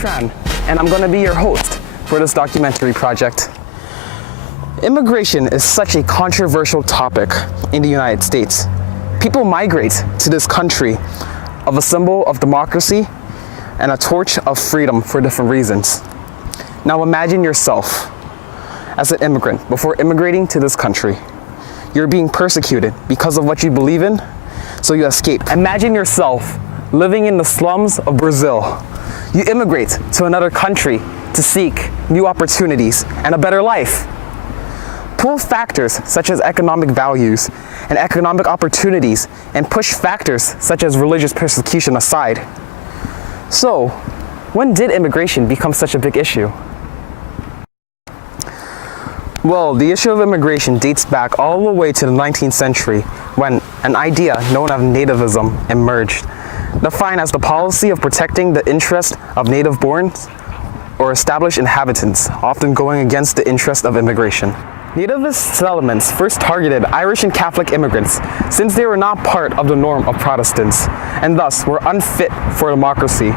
Tran, and I'm going to be your host for this documentary project. Immigration is such a controversial topic in the United States. People migrate to this country of a symbol of democracy and a torch of freedom for different reasons. Now imagine yourself as an immigrant before immigrating to this country. You're being persecuted because of what you believe in, so you escape. Imagine yourself living in the slums of Brazil. You immigrate to another country to seek new opportunities and a better life. Pull factors such as economic values and economic opportunities and push factors such as religious persecution aside. So, when did immigration become such a big issue? Well, the issue of immigration dates back all the way to the 19th century when an idea known as nativism emerged, defined as the policy of protecting the interest of native-born or established inhabitants, often going against the interest of immigration. Nativist settlements first targeted Irish and Catholic immigrants since they were not part of the norm of Protestants and thus were unfit for democracy.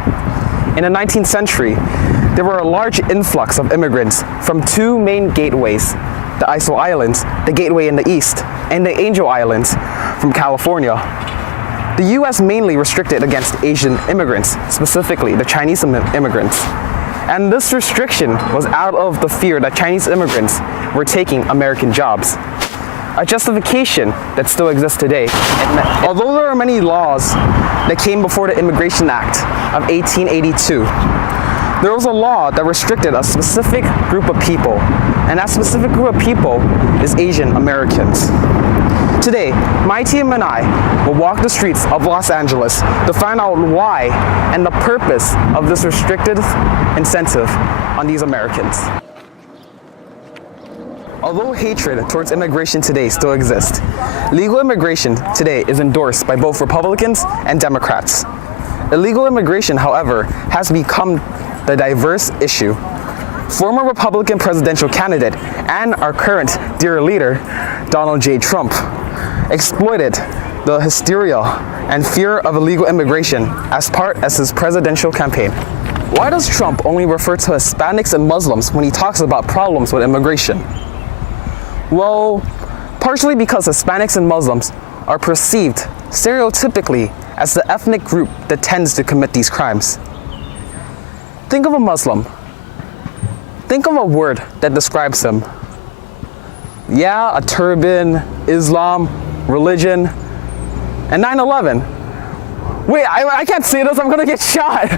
In the 19th century, there were a large influx of immigrants from two main gateways, the Aso Islands, the gateway in the east, and the Angel Islands from California. The US mainly restricted against Asian immigrants, specifically the Chinese immigrants. And this restriction was out of the fear that Chinese immigrants were taking American jobs, a justification that still exists today. And although there are many laws that came before the Immigration Act of 1882, there was a law that restricted a specific group of people, and that specific group of people is Asian Americans. Today, my team and I will walk the streets of Los Angeles to find out why and the purpose of this restricted incentive on these Americans. Although hatred towards immigration today still exists, legal immigration today is endorsed by both Republicans and Democrats. Illegal immigration, however, has become the diverse issue. Former Republican presidential candidate and our current dear leader, Donald J. Trump, exploited the hysteria and fear of illegal immigration as part of his presidential campaign. Why does Trump only refer to Hispanics and Muslims when he talks about problems with immigration? Well, partially because Hispanics and Muslims are perceived stereotypically as the ethnic group that tends to commit these crimes. Think of a Muslim. Think of a word that describes him. Yeah, a turban, Islam, religion, and 9/11. Wait, I can't say this, I'm gonna get shot.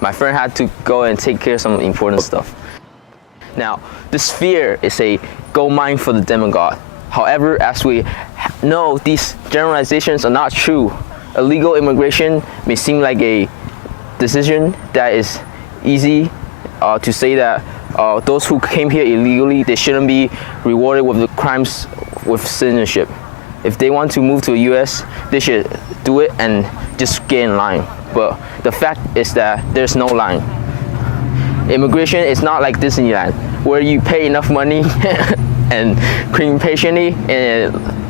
My friend had to go and take care of some important stuff. Now, this fear is a gold mine for the demagogue. However, as we know, these generalizations are not true. Illegal immigration may seem like a decision that is easy to say that those who came here illegally, they shouldn't be rewarded with the crimes with citizenship. If they want to move to the US, they should do it and just get in line. But the fact is that there's no line. Immigration is not like Disneyland, where you pay enough money and clean patiently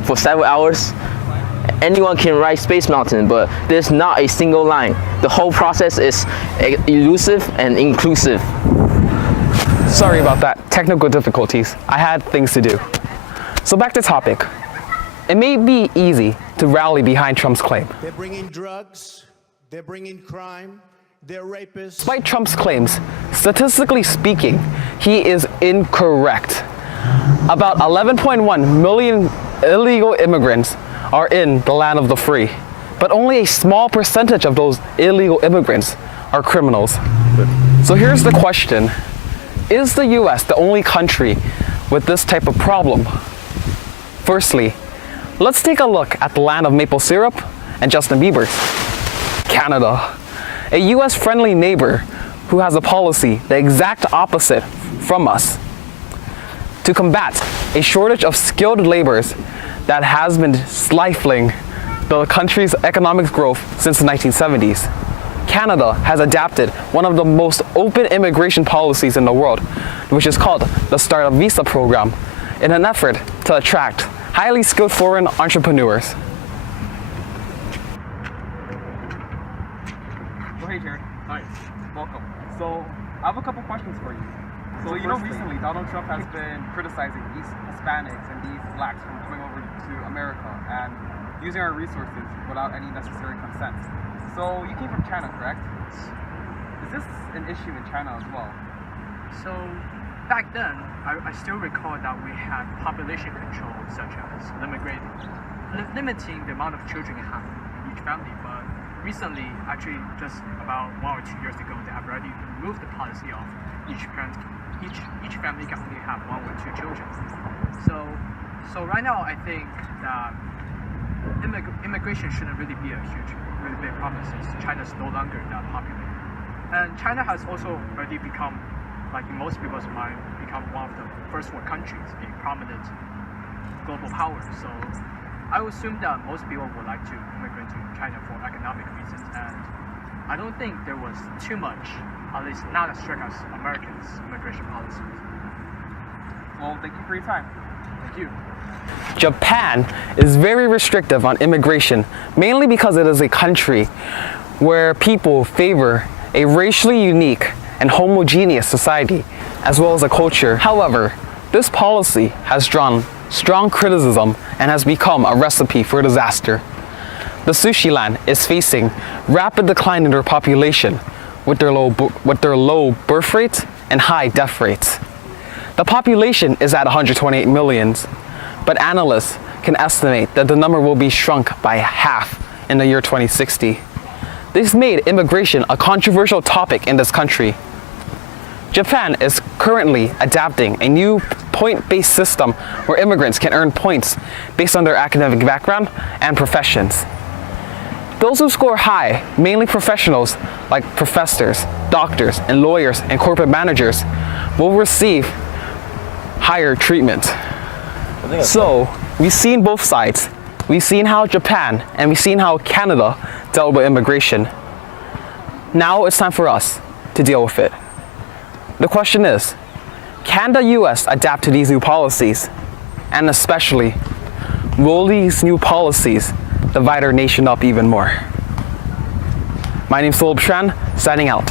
for several hours. Anyone can ride Space Mountain, but there's not a single line. The whole process is elusive and inclusive. Sorry about that, technical difficulties. I had things to do. So back to topic. It may be easy to rally behind Trump's claim. They're bringing drugs, they're bringing crime, they're rapists. Despite Trump's claims, statistically speaking, he is incorrect. About 11.1 million illegal immigrants are in the land of the free, but only a small percentage of those illegal immigrants are criminals. So here's the question. Is the US the only country with this type of problem? Firstly, let's take a look at the land of maple syrup and Justin Bieber's. Canada, a US-friendly neighbor who has a policy the exact opposite from us. To combat a shortage of skilled laborers that has been stifling the country's economic growth since the 1970s. Canada has adapted one of the most open immigration policies in the world, which is called the Startup Visa program, in an effort to attract highly skilled foreign entrepreneurs. Oh, hey, Jared. Hi. Welcome. I have a couple questions for you. So, recently Donald Trump has been criticizing these Hispanics and these blacks from coming over to America and using our resources without any necessary consent. So, you came from China, correct? Is this an issue in China as well? So back then, I still recall that we had population control, such as limiting the amount of children you have in each family. But recently, actually just about 1 or 2 years ago, they have already removed the policy of each family can only have 1 or 2 children. So right now, I think that immigration shouldn't really be a really big problem since China's no longer that populated. And China has also already become, like in most people's mind, become one of the first world countries, a prominent global power. So I would assume that most people would like to immigrate to China for economic reasons, and I don't think there was too much, at least not as strict as Americans' immigration policies. Well, thank you for your time. Thank you. Japan is very restrictive on immigration, mainly because it is a country where people favor a racially unique and homogeneous society, as well as a culture. However, this policy has drawn strong criticism and has become a recipe for disaster. The sushi land is facing rapid decline in their population with their low birth rates and high death rates. The population is at 128 million, but analysts can estimate that the number will be shrunk by half in the year 2060. This made immigration a controversial topic in this country. Japan is currently adapting a new point-based system where immigrants can earn points based on their academic background and professions. Those who score high, mainly professionals like professors, doctors, and lawyers and corporate managers, will receive higher treatment. So, we've seen both sides. We've seen how Japan and we've seen how Canada dealt with immigration. Now it's time for us to deal with it. The question is, can the US adapt to these new policies? And especially, will these new policies divide our nation up even more? My name is Philip Tran, signing out.